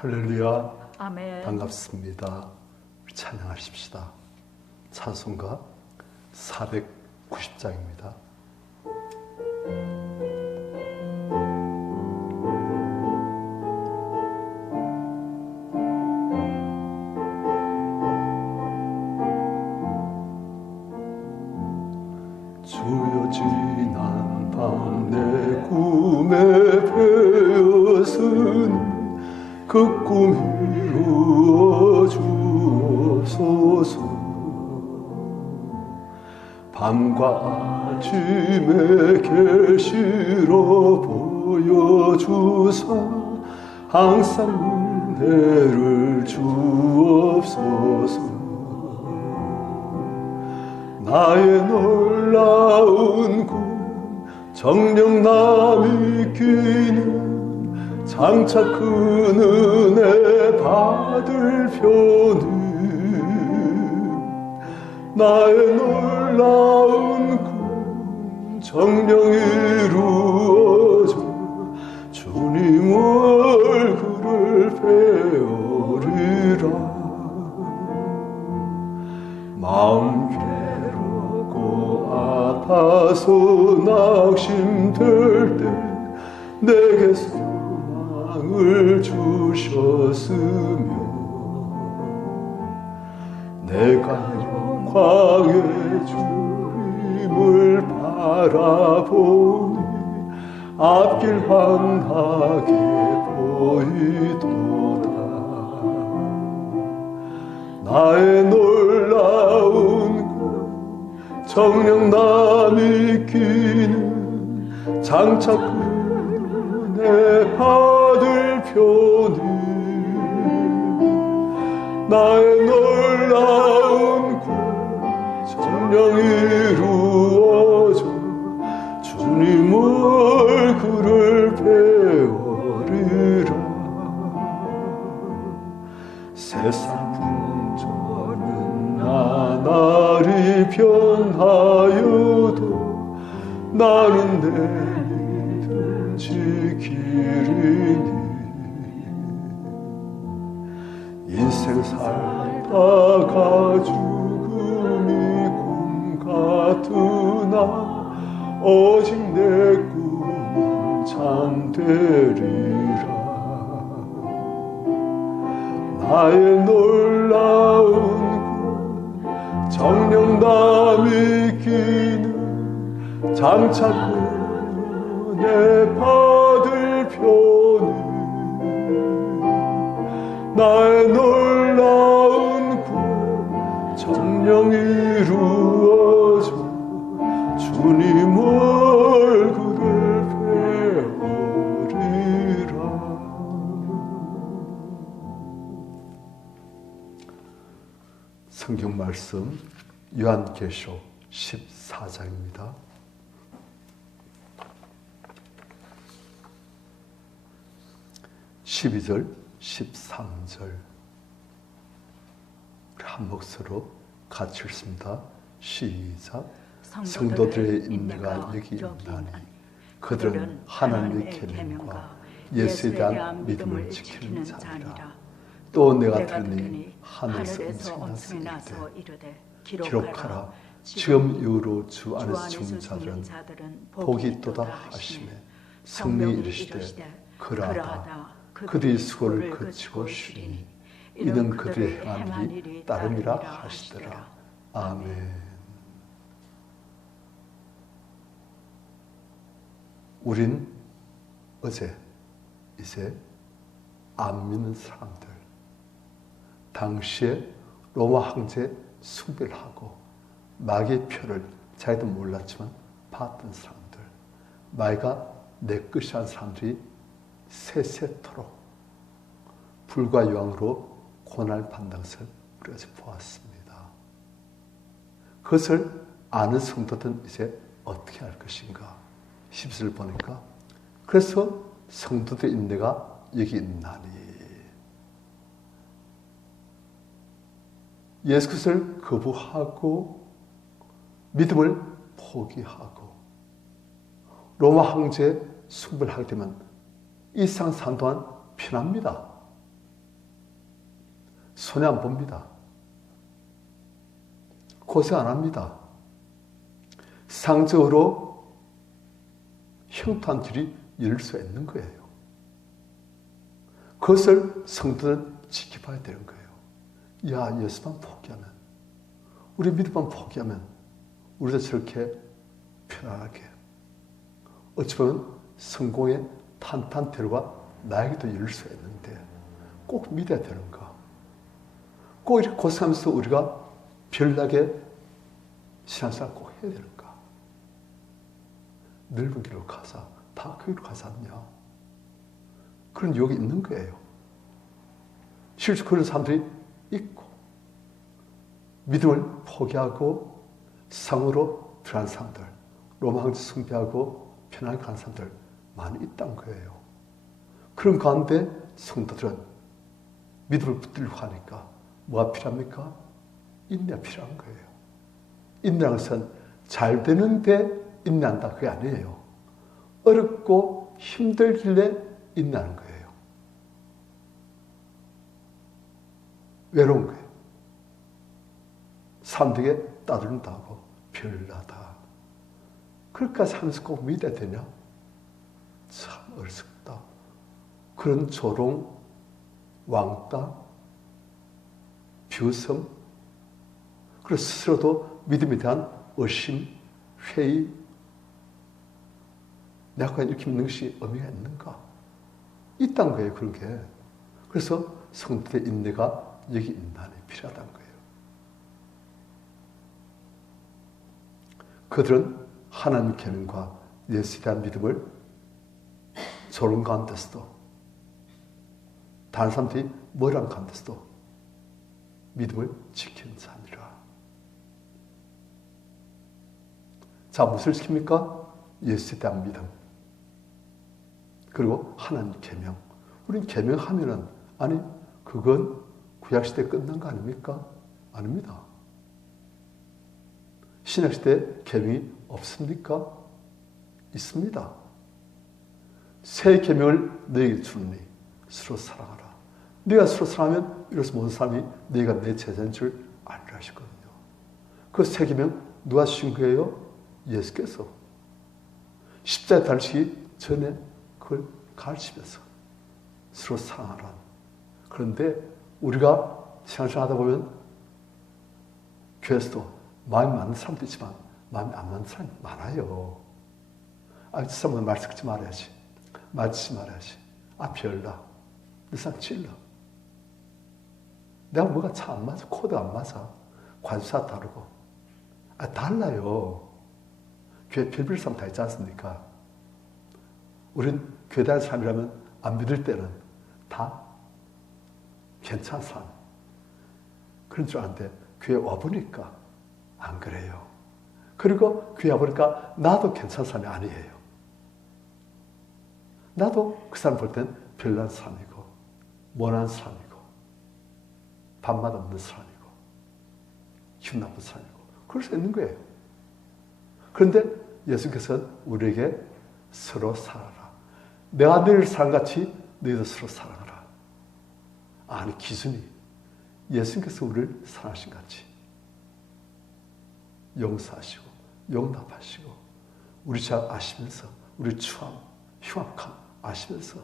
할렐루야. 아멘. 반갑습니다. 찬양하십시다. 찬송가 490장입니다. 주여 지난 밤 내 꿈에 배었으니 그 꿈이 이루어 주옵소서. 밤과 아침에 계시로 보여주사 항상 은혜를 주옵소서. 나의 놀라운 꿈 정녕 남이 끼는 장차 큰 은혜 받을 편은 나의 놀라운 꿈 정녕 이루어져 주님 얼굴을 뵈어리라. 마음 괴롭고 아파서 낙심될 때 내게 소망을 주셨으며 내가 영광의 주님을 바라보니 앞길 환하게 보이도다. 나의 놀라운 꿈 정녕 남이 끼는 장차 큰 은혜 받을 편이 나의 놀라운 꿈 정녕 이루어져 주님 얼굴을 뵈어리라. 세상 풍조는 나날이 변하여도 나는 내 믿음 지키리니. 인생 살다가 죽음이 꿈 같으나 오직 내 꿈은 참되리라. 나의 놀라운 꿈 정녕 남이 끼는 장차 큰 은혜 받을 편이 나의 놀라운 꿈 정녕 이루어져 주님 얼굴을 뵈어리라. 성경 말씀 요한계시록 14장입니다. 12절 13절 한 목소리로 같이 읽습니다. 시작. 성도들의 인내가 여기 있나니 그들은 하나님의 계명과 예수에 대한 믿음을 지키는 자니라. 또 내가 들으니 하늘에서 음성이 나서 이르되 기록하라. 지금 이후로 주 안에서 죽은 자들은 복이 있도다 하시매 성령이 이르시되 그러하다. 그들이 수고를 그치고 쉬리니 이는 그들의 행한 일이 따름이라 하시더라. 아멘. 우린 어제 이제 안 믿는 사람들, 당시에 로마 황제 숭배를 하고 마귀의 표를 자기도 몰랐지만 받던 사람들, 마귀가 내 것이 한 사람들이 세세토록 불과 유황으로 고난을 받는 것을 우리가 보았습니다. 그것을 아는 성도들은 이제 어떻게 할 것인가? 10절을 보니까 그래서 성도들의 인내가 여기 있나니 예수 그리스도를 거부하고 믿음을 포기하고 로마 황제에 숭배를 하게 되면 이 세상 산 동안 피납니다. 손해 안 봅니다. 고생 안 합니다. 상적으로 형통한 길이 열릴 수 있는 거예요. 그것을 성도는 지켜봐야 되는 거예요. 야, 예수만 포기하면, 우리 믿음만 포기하면 우리도 저렇게 편안하게, 어찌 보면 성공의 탄탄대로가 나에게도 열릴 수 있는데 꼭 믿어야 되는가? 꼭 이렇게 고생하면서 우리가 별나게 신앙생활 꼭 해야 되는가? 넓은 길로 가자. 다 그 길로 가지 않냐? 그런 유혹이 있는 거예요. 실제 그런 사람들이 있고, 믿음을 포기하고 상으로 들어간 사람들, 로마 황제 숭배하고 편하게 가는 사람들 많이 있다는 거예요. 그런 가운데 성도들은 믿음을 붙들려고 하니까 뭐가 필요합니까? 인내가 필요한 거예요. 인내라는 것은 잘 되는데 인내한다, 그게 아니에요. 어렵고 힘들길래 인내하는 거예요. 외로운 거예요. 사람들에게 따돌린다고 별나다. 그렇게까지 하면서 꼭 믿어야 되냐? 참 어리석다. 그런 조롱, 왕따, 비웃음, 그리고 스스로도 믿음에 대한 의심, 회의, 내가 과연 이렇게 믿는 것이 의미가 있는가? 있다는 거예요, 그런 게. 그래서 성도의 인내가 여기 인간에 필요하다는 거예요. 그들은 하나님 계명과 예수에 대한 믿음을 조롱 가운데서도, 다른 사람들이 뭐라는 가운데서도 믿음을 지키는 자니라. 자, 무엇을 지킵니까? 예수에 대한 믿음. 그리고 하나님 계명. 우린 계명하면은, 아니, 그건 구약시대에 끝난 거 아닙니까? 아닙니다. 신약시대에 계명이 없습니까? 있습니다. 새 계명을 너에게 주노니 서로 사랑하라. 네가 서로 사랑하면 이로써 모든 사람이 네가 내 제자인 줄 알리라 하시거든요. 그 새 계명 누가 주신 거예요? 예수께서. 십자가에 달리시기 전에 그걸 가르치면서 서로 사랑하라. 그런데 우리가 신앙생활 하다 보면 교회에서도 마음이 맞는 사람도 있지만 마음이 안 맞는 사람이 많아요. 아, 저 사람은 말 섞지 말아야지. 맞지 말아야지. 아, 별나. 늘상 찔러. 내가 뭐가 참 안 맞아. 코드가 안 맞아. 관사 다르고. 아, 달라요. 교회 별별 사람 다 있지 않습니까? 우린 교회 다니는 사람이라면 안 믿을 때는 다 괜찮은 사람. 그런 줄 아는데 교회 와보니까 안 그래요. 그리고 교회 와보니까 나도 괜찮은 사람이 아니에요. 나도 그 사람 볼 땐 별난 사람이고 모난 사람이고 밥맛 없는 사람이고 기분 나쁜 사람이고 그럴 수 있는 거예요. 그런데 예수께서는 우리에게 서로 사랑하라. 내가 너희를 사랑같이 너희도 서로 사랑하라. 아니, 기준이 예수님께서 우리를 사랑하신 같이 용서하시고 용납하시고 우리 죄악 아시면서 우리 추함, 흉악함 아시면서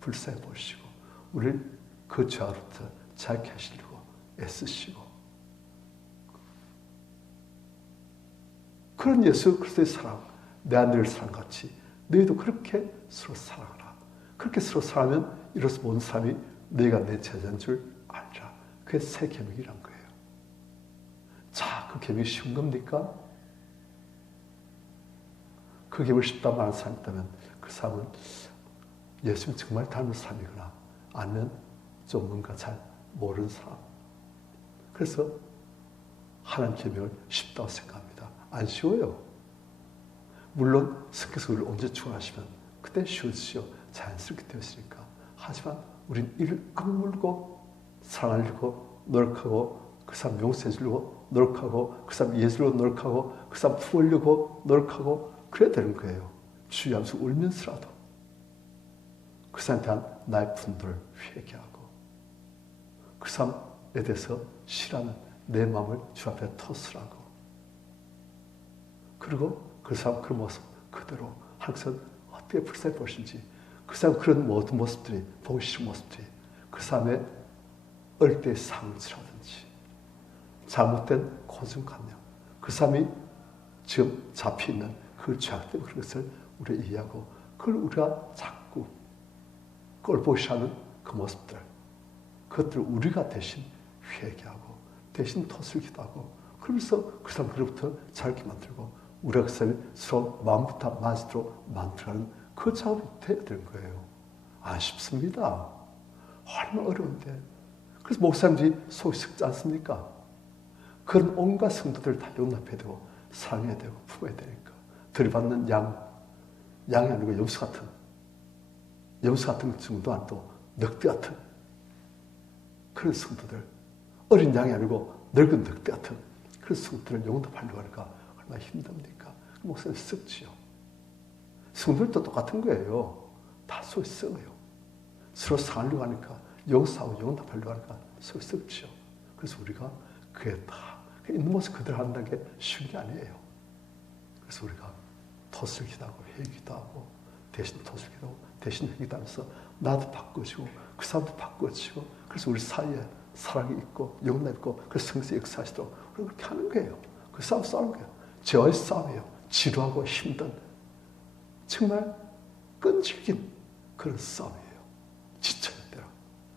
불쌍히 보시고 우리를 그 죄악으로부터 자유케 하시려고 애쓰시고 그런 예수 그리스도의 사랑, 내가 너희를 사랑같이 너희도 그렇게 서로 사랑하라. 그렇게 서로 사랑하면 이로써 모든 사람이 너희가 내 제자인 줄 알라. 그게 새 계명이란 거예요. 자, 그 계명이 쉬운 겁니까? 그 계명을 쉽다 말하는 사람이 있다면 그 사람은 예수님 정말 닮은 사람이구나. 아니면 좀 뭔가 잘 모르는 사람. 그래서 하나님 계명을 쉽다고 생각합니다. 안 쉬워요. 물론 성께서 우리를 언제 축원하시면 그때 쉬우시오. 자연스럽게 되었으니까. 하지만 우린 이를 악물고 사랑하려고 노력하고 그 사람 용서해 주려고 노력하고 그 사람 예술로 노력하고 그 사람 품으려고 노력하고 그래야 되는 거예요. 주의하면서 울면서라도 그 사람에 대한 나의 분노를 회개하고 그 사람 대해서 싫어하는 내 마음을 주 앞에 터스라고. 그리고 그 사람 그 모습 그대로 항상 어떻게 불쌍히 보신지, 그 사람 그런 모든 모습들이, 보기 싫은 모습들이 그 사람의 어릴 때의 상처라든지 잘못된 고정관념, 그 사람이 지금 잡혀있는 그 죄악 때문에 그런 것을 우리가 이해하고, 그걸 우리가 자꾸 꼴보시하는 그 모습들, 그것들을 우리가 대신 회개하고 대신 토스를 기도하고, 그러면서 그 사람 그로부터 자유롭게 만들고 우리가 그 사람이 서로 마음부터 맞도록 만들어가는 그 작업이 돼야 되는 거예요. 안 쉽습니다. 얼마나 어려운데. 그래서 목사님들이 속이 썩지 않습니까? 그런 온갖 성도들을 다 용납해야 되고 사랑해야 되고 품어야 되니까. 들이받는 양이 아니고 염소 같은 정도 아니고 늑대 같은 그런 성도들, 어린 양이 아니고 늙은 늑대 같은 그런 성도들을 용납하려고 하니까 얼마나 힘듭니까? 목사님 썩지요. 성도들도 똑같은 거예요. 다 속이 썩어요. 서로 사하려고 하니까, 용서하고 용납하려고 하니까 속이 썩지요. 그래서 우리가 그게 다 있는 모습 그대로 한다는 게 쉬운 게 아니에요. 그래서 우리가 토스를 기도하고 회개도 하고 대신 토스를 기도하고 대신 회개도 하면서 나도 바꿔지고 그 사람도 바꿔지고, 그래서 우리 사이에 사랑이 있고 용납이 있고 그래서 성령의 역사하시도록 우리가 그렇게 하는 거예요. 그 싸우는 거예요. 죄와의 싸움이에요. 지루하고 힘든 정말 끈질긴 그런 싸움이에요. 지쳐야 돼요.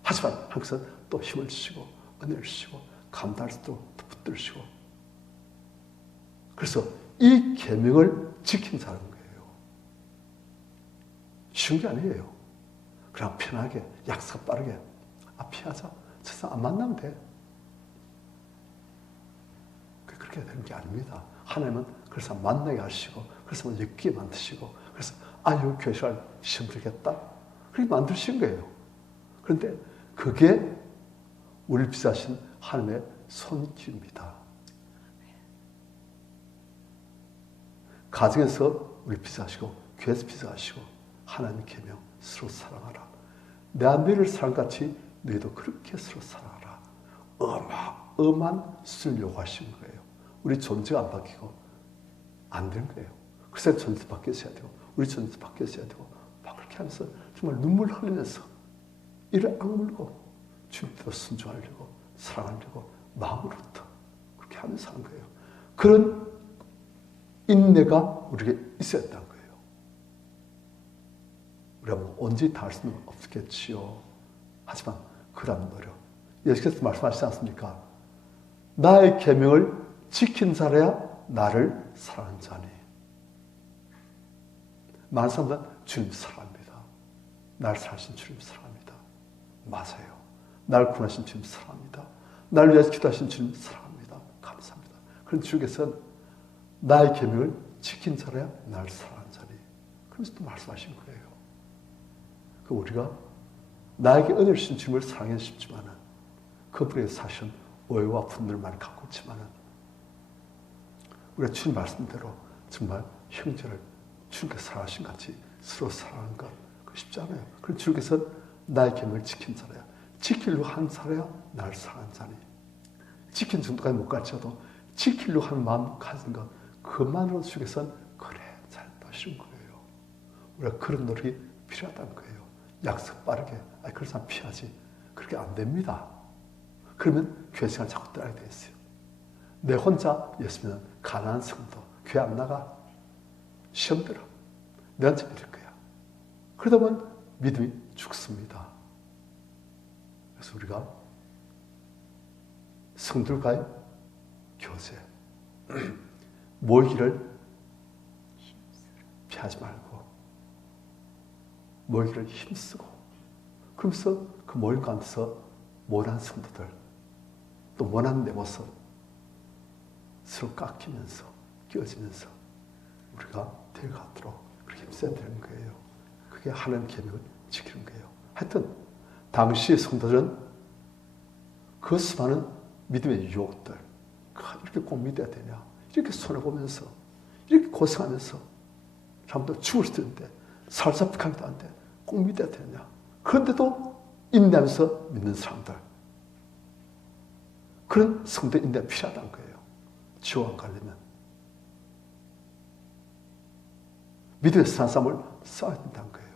하지만 항상 또 힘을 주시고 은혜를 주시고 감당할 수 있도록 또 붙들으시고, 그래서 이 계명을 지킨 사람인 거예요. 쉬운 게 아니에요. 그냥 편하게 약속 빠르게 피하자. 저 사람 안 만나면 돼. 그렇게 되는 게 아닙니다. 하나님은 그래서 만나게 하시고 그래서 엮게 만드시고, 그래서 아유 교회를 시험 들겠다 그렇게 만드신 거예요. 그런데 그게 우리 빚으신 하나님의 손길입니다. 가정에서 우리 빚으시고 교회에서 빚으시고 하나님 계명 서로 사랑하라. 내 너희를 사랑같이 너희도 그렇게 서로 사랑하라. 어마어마한 수준을 요구하신 거예요. 우리 존재가 안 바뀌고 안 되는 거예요. 그래서 존재 바뀌어야 되고 우리 존재 바뀌어야 되고 막 그렇게 하면서 정말 눈물 흘리면서 이를 악물고 주님께로 순종하려고 사랑하려고 마음으로부터 그렇게 하면서 하는 거예요. 그런 인내가 우리에게 있어야 한다는 거예요. 우리가 뭐 언제 다 할 수는 없겠지요. 하지만 그런 노력. 예수께서 말씀하시지 않습니까? 나의 계명을 지킨 자라야 나를 사랑하는 자니. 많은 사람들은 주님 사랑합니다. 나를 사랑하신 주님 사랑합니다. 맞아요. 나를 구원하신 주님 사랑합니다. 나를 위해서 기도하신 주님 사랑합니다. 감사합니다. 그런 주께서는 나의 계명을 지킨 자라야 나를 사랑하는 자니. 그러면서 또 말씀하신 거예요. 그 우리가 나에게 은혜를 주신 주님을 사랑해 싶지만은 그분에게 사실은 오해와 분노를 많이 갖고 있지만은 우리가 주님 말씀대로 정말 형제를 주님께서 사랑하신 같이 서로 사랑하는 것 그거 쉽지 않아요. 그럼 주님께서 나의 계명을 지킨 자라야, 지키려고 한 자라야 나를 사랑하는 자니. 지킨 정도까지 못 갈지라도 지키려고 하는 마음 가진 것 그것만으로 주께서는 그래 잘했다 하시는 거예요. 우리가 그런 노력이 필요하다는 거예요. 약속 빠르게 그런 사람 피하지. 그렇게 안 됩니다. 그러면 교회 시간 자꾸 떠나게 돼 있어요. 내 혼자 예수 믿는 가난한 성도 교회 안 나가. 시험 들어. 내한테 믿을 거야. 그러다 보면 믿음이 죽습니다. 그래서 우리가 성들과의 교제 모이기를 피하지 말고 모이기를 힘쓰고, 그러면서 그 모임 가운데서 모난 성도들 또 모난 내 모습 서로 깎이면서 끼어지면서 우리가 되어가도록 그렇게 힘써야 되는 거예요. 그게 하나님 계명을 지키는 거예요. 하여튼 당시의 성도들은 그 수많은 믿음의 유혹들 이렇게 꼭 믿어야 되냐, 이렇게 손해보면서 이렇게 고생하면서 사람들 죽을 수도 있는데 살살픽하기도 한데 꼭 믿어야 되냐. 그런데도 인내하면서 믿는 사람들, 그런 성도 인내가 필요하다는 거예요. 지옥 안 가려면. 믿음의 산 싸움을 싸워야 된다는 거예요.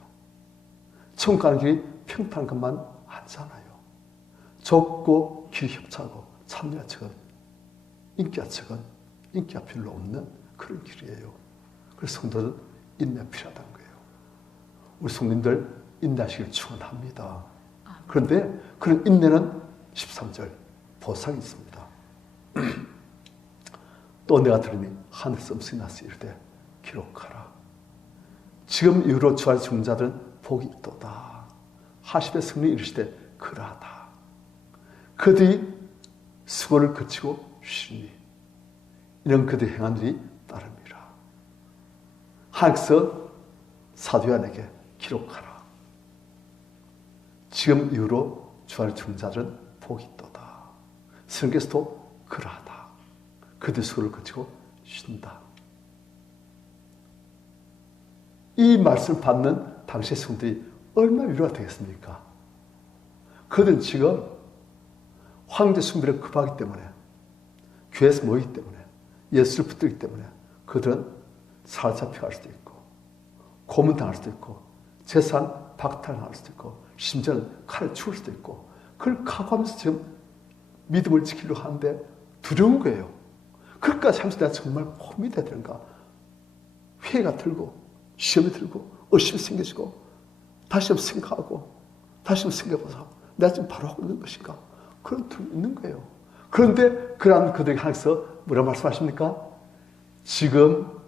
천국 가는 길이 평탄한 것만 아니잖아요. 좁고 길이 협차고 참여와 척은 인기와 척은 인기가 별로 없는 그런 길이에요. 그래서 성도들 인내가 필요하다는 거예요. 우리 성도님들 인내하시길 축원합니다. 그런데 그런 인내는 13절 보상이 있습니다. 또 내가 들으니 하늘에서 음성이 나서 이르되 기록하라. 지금 이후로 주할 죽는 자들은 복이 있도다. 하십의 성령이 이르시되 그러하다. 그들이 수고를 거치고 쉬니 이런 그들이 행한 일이 따름이라. 하나님께서 사도 요한에게 기록하라. 지금 이후로 주할 죽는 자들은 복이 있도다. 성경에서도 그러하다. 그들 수고를 거치고 쉰다. 이 말씀을 받는 당시의 성도들이 얼마나 위로가 되겠습니까? 그들은 지금 황제 숭배를 급하기 때문에, 교회에서 모이기 때문에, 예수를 붙들기 때문에 그들은 사로잡혀갈 수도 있고 고문당할 수도 있고 재산 박탈당할 수도 있고 심지어는 칼을 죽을 수도 있고 그걸 각오하면서 지금 믿음을 지키려고 하는데 두려운 거예요. 그것까지 하면서 내가 정말 고민이 돼야 되는가? 회의가 들고 시험이 들고 의심이 생겨지고 다시 한번 생각하고 다시 한번 생각해보자. 내가 지금 바로 하고 있는 것인가? 그런 두려움이 있는 거예요. 그런데 그러한 그들에게 하나님께서 뭐라 말씀하십니까? 지금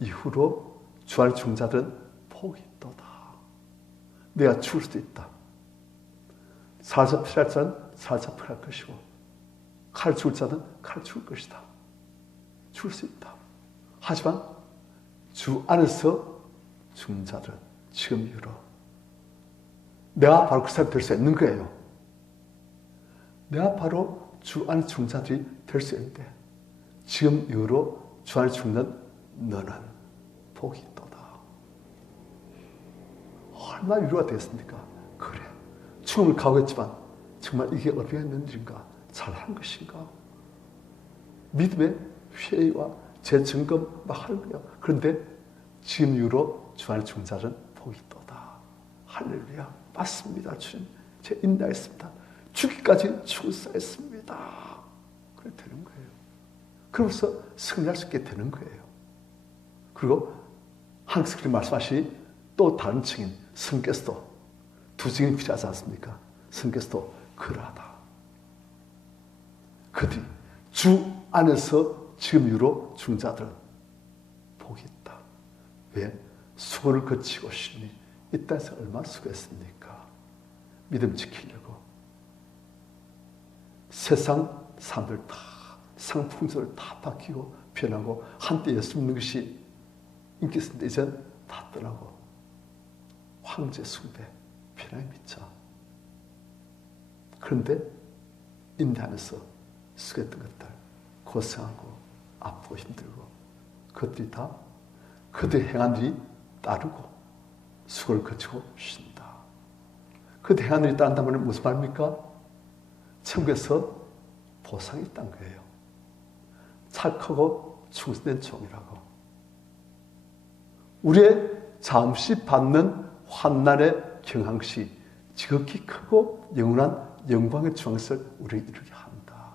이후로 주할 죽은 자들은 복이 있도다. 내가 죽을 수도 있다. 사로잡힐 자는 사로잡힐 것이고 칼 죽을 자는 칼 죽을 것이다. 죽을 수 있다. 하지만 주 안에서 죽는 자들은 지금 이후로 내가 바로 그 사람이 될 수 있는 거예요. 내가 바로 주 안에 죽는 자들이 될 수 있는데 지금 이후로 주 안에 죽는 너는 복이 있도다. 얼마나 위로가 되겠습니까? 그래. 죽음을 각오했지만 정말 이게 어떻게 있는 일인가? 잘한 것인가? 믿음의 회의와 재점검 막 하는 거예요. 그런데 지금 이후로 주 안에 죽는 자는 복이 있도다. 할렐루야. 맞습니다. 주님. 제가 인내했습니다. 죽기까지 출사했습니다. 그래 되는 거예요. 그러면서 승리할 수 있게 되는 거예요. 그리고 하나님께서 말씀하시 또 다른 증인 성께서도 두 증인이 필요하지 않습니까? 성께서도 그러하다. 그들이 주 안에서 지금 이후로 죽은 자들은 복이 있다. 왜? 수고를 거치고 쉬니 이 땅에서 얼마나 수고했습니까? 믿음 지키려고 세상 사람들 다 상풍선을 다 바뀌고 변하고 한때 예수 믿는 것이 인기 있었는데 이젠 다 떠나고 황제 숭배 편하게 믿자. 그런데 인내하면서 수고했던 것들 고생하고 아프고 힘들고 그것들이 다 그들의 행한 일이 따르고 수고를 거치고 쉰다. 그들의 행한 일이 따른다는 말은 무슨 말입니까? 천국에서 보상이 있다는 거예요. 착하고 충성된 종이라고. 우리의 잠시 받는 환난의 경항시 지극히 크고 영원한 영광의 중앙을 우리에게 이루게 한다.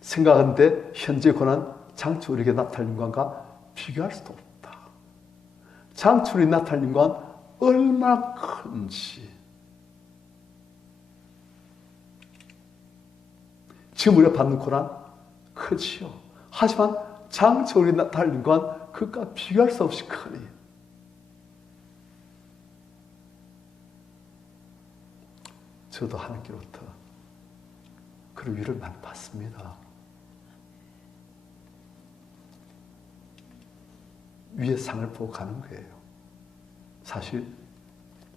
생각하는데 현재 고난 장차 우리에게 나타날 영광과 비교할 수도 없다. 장차 우리에게 나타날 영광은 얼마나 큰지 지금 우리가 받는 고난 크지요. 하지만 장차 우리에게 나타날 영광은 그것과 비교할 수 없이 크니 저도 하나님께로부터 그런 위로를 많이 받습니다. 위의 상을 보고 가는 거예요. 사실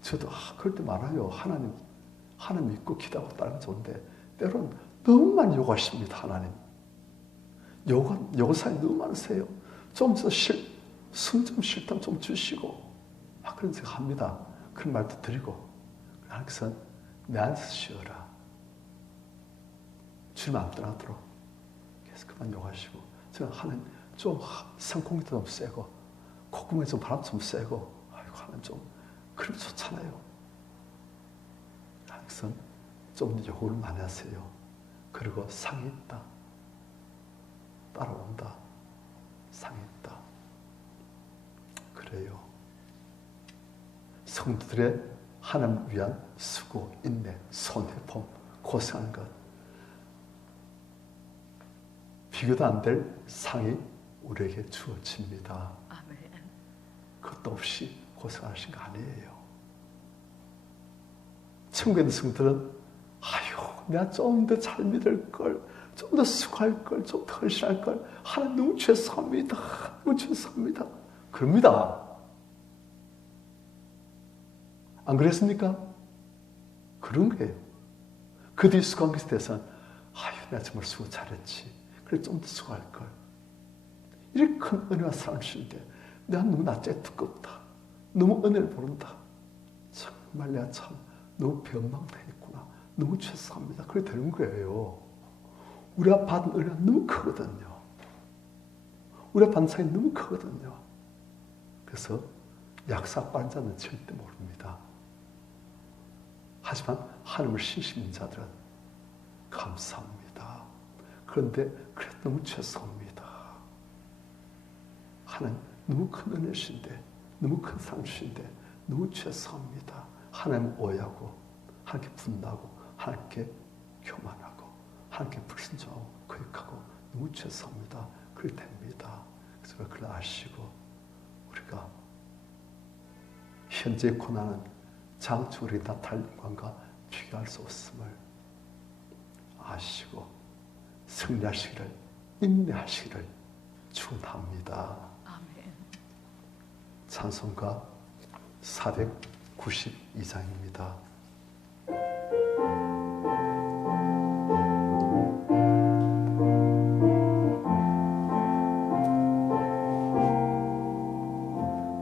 저도 그럴 때 많아요. 하나님 믿고 기도하고 따르면 좋은데 때로는 너무 많이 요구하십니다. 하나님. 요구사항이 너무 많으세요. 좀 더 숨 좀 쉴 틈 좀 주시고 막 그런 생각합니다. 그런 말도 드리고 하나님께서는 내 안에서 쉬어라. 주님 안 떠나도록 계속 그만 욕하시고, 저는 하는 좀 상공기도 좀 세고 콧구멍에 좀 바람 좀 세고, 아이고 하는 좀 그럼 좋잖아요. 항상 좀 욕을 많이 하세요. 그리고 상이 있다, 따라온다, 상이 있다. 그래요. 성도들의 하나님 위한 수고, 인내, 손해봄, 고생하는 것, 비교도 안 될 상이 우리에게 주어집니다. 아멘. 그것도 없이 고생하신 거 아니에요. 천국에 있는 성도들은 아유, 내가 좀 더 잘 믿을 걸, 좀 더 수고할 걸, 좀 더 헌신할 걸, 하나님 너무 죄송합니다, 너무 죄송합니다, 그럽니다. 안 그랬습니까? 그런 거예요. 그 뒤에 수고한 것에 대해서는 아유, 내가 정말 수고 잘했지, 그래 좀 더 수고할 걸. 이렇게 큰 은혜와 사랑을 주는데 내가 너무 낯짝이 두껍다, 너무 은혜를 모른다, 정말 내가 참 너무 변망되겠구나, 너무 죄송합니다, 그래 되는 거예요. 우리가 받은 은혜가 너무 크거든요. 우리가 받은 사랑이 너무 크거든요. 그래서 약삭 빠른 자는 절대 모릅니다. 하지만 하나님을 신심인 자들은 감사합니다. 그런데 그래 너무 죄송합니다. 하나님 너무 큰 은혜신데, 너무 큰 상주신데 너무 죄송합니다. 하나님 오해하고, 하나님께 분노하고, 하나님께 교만하고, 하나님께 불순종하고 거역하고 너무 죄송합니다. 그렇게 됩니다. 그래서 그걸 아시고 우리가 현재의 고난은 장차 우리 나타날 영광과 비교할 수 없음을 아시고 승리하시기를, 인내하시기를 축원합니다. 아멘. 찬송가 492장입니다.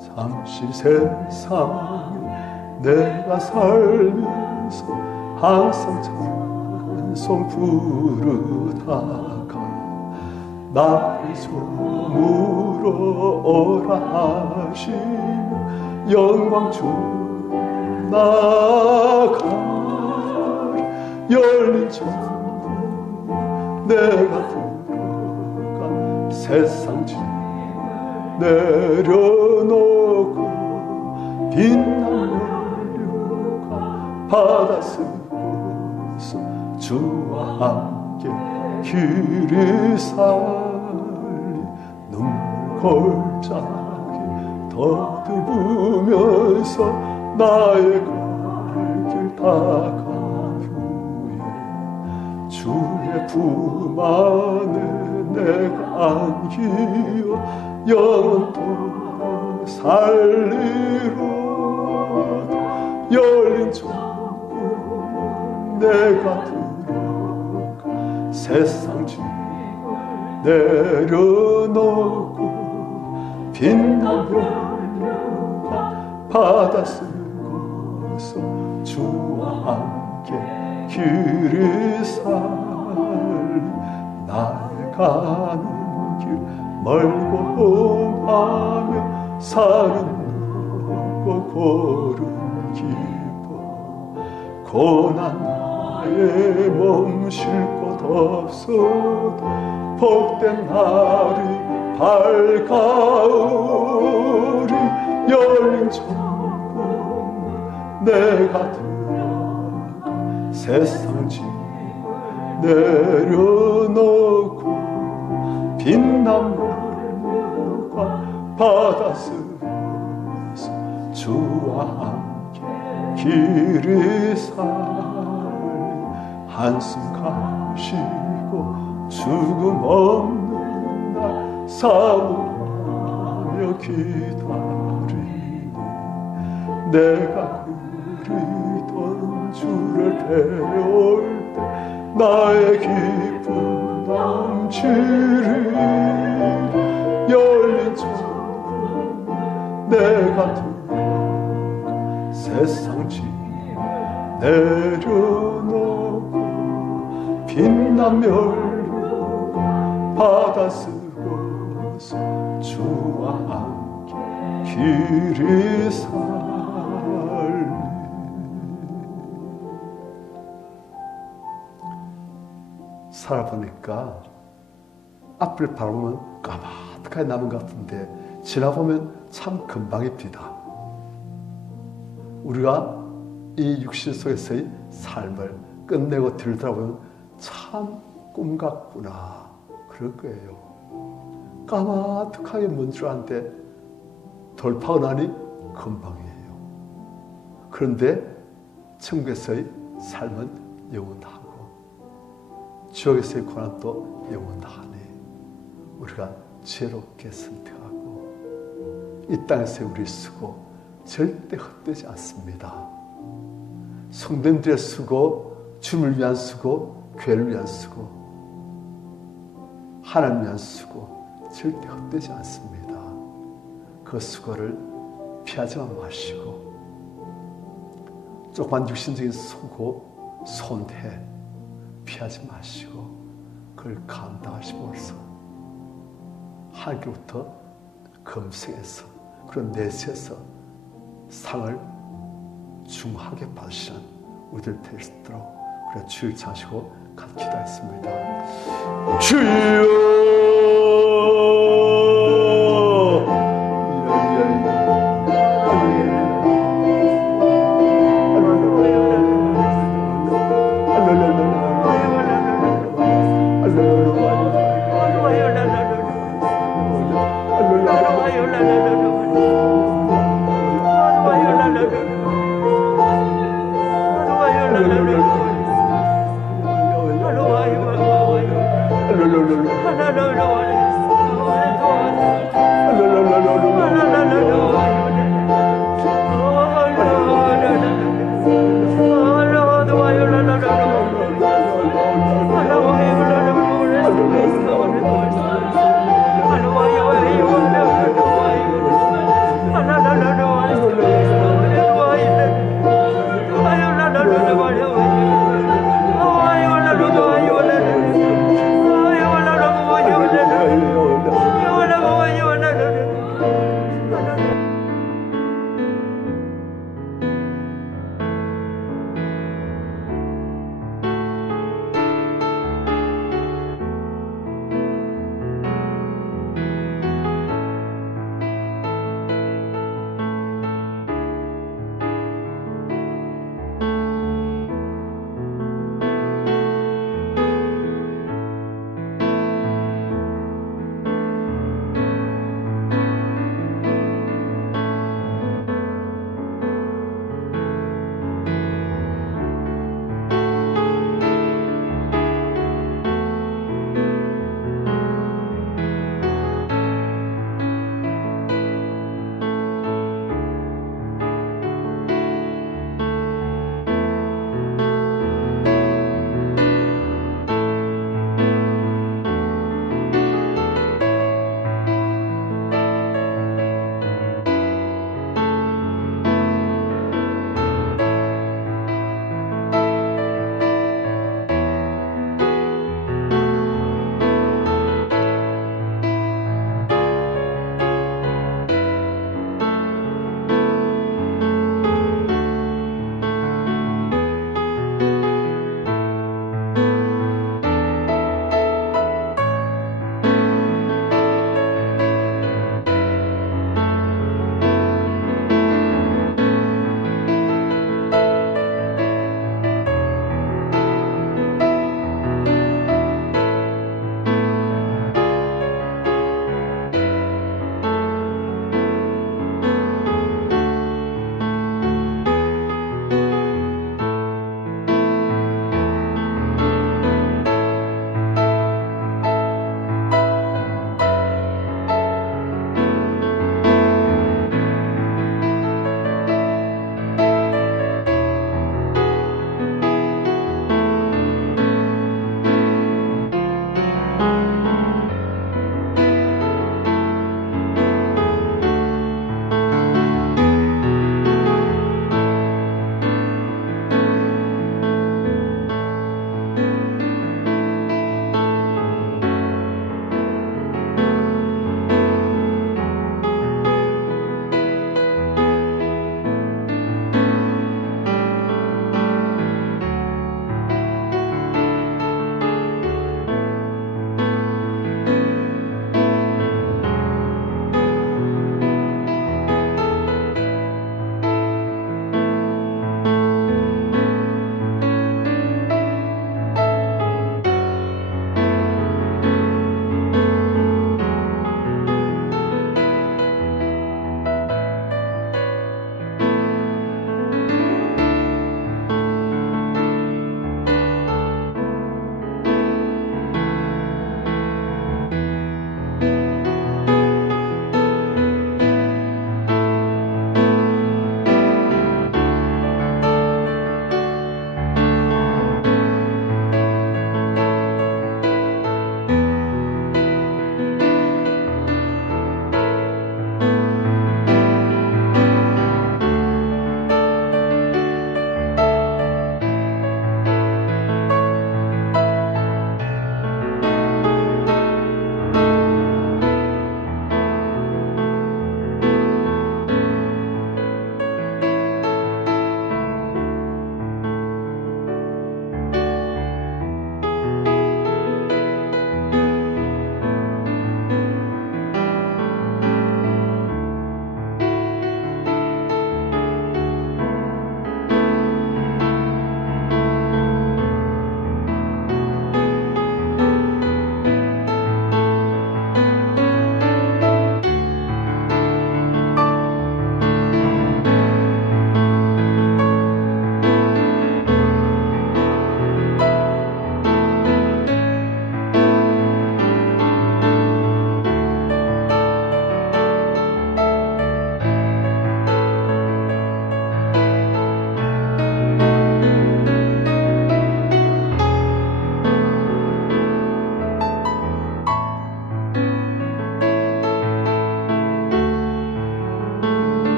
잠시 세상에 내가 살면서 항상 찬송 부르다가 나의 소무로 오라 하시며 영광 주 나가 열린 천국 내가 들어가 세상 짐 내려놓고 빛나는 연료가 바다 쓰고서 주와 함께 길을 살리 눈물 골짜기 더듬으면서 나의 갈 길 다간 후에 주의 품 안에 내가 안기어 영원토록 살리로다. 열린 천국 내가 들어가 세상 짐 내려놓고 빛난 별과 바다 쓰고서 주와 함께 길을 살리 나의 가는 길 멀고 험하며 산은 높고 고른 깊어 고난 나의 몸 쉴 곳 없어도 복된 날이 밝아오리. 열린 천국 내가 들어가 세상 짐 내려놓고 빛난 별과 바다 쓰고서 주와 함께 길을 살리 한숨 가시고 죽음 없는 날 사모하며 기다리니 내가 그리던 주를 배울 때 나의 기쁨 넘치리. 열린 천국 내가 들어가 세상 짐 내려놓고 빛나멸 바다 쓰고서 주와 함께 길이 살아보니까 앞을 바라보면 까마득하게 남은 것 같은데 지나보면 참 금방입니다. 우리가 이 육신 속에서의 삶을 끝내고 뒤돌아보면 참 꿈 같구나 그럴 거예요. 까마득하게 먼 줄 아는데 돌파하고 나니 금방이에요. 그런데 천국에서의 삶은 영원하고 지옥에서의 고난도 영원하니 우리가 지혜롭게 선택하고 이 땅에서의 우리 수고 절대 헛되지 않습니다. 성도님들의 수고, 주님을 위한 수고, 교회를 위한 수고, 하나님을 위한 수고 절대 헛되지 않습니다. 그 수고를 피하지만 마시고 조그만 육신적인 수고, 손해 피하지 마시고 그걸 감당하시면서 하나님께로부터 검색해서 그런 내세에서 상을 중하게 받으시는 우리들 될 수 있도록 그래 주일 자시고 같이 기도했습니다. 주여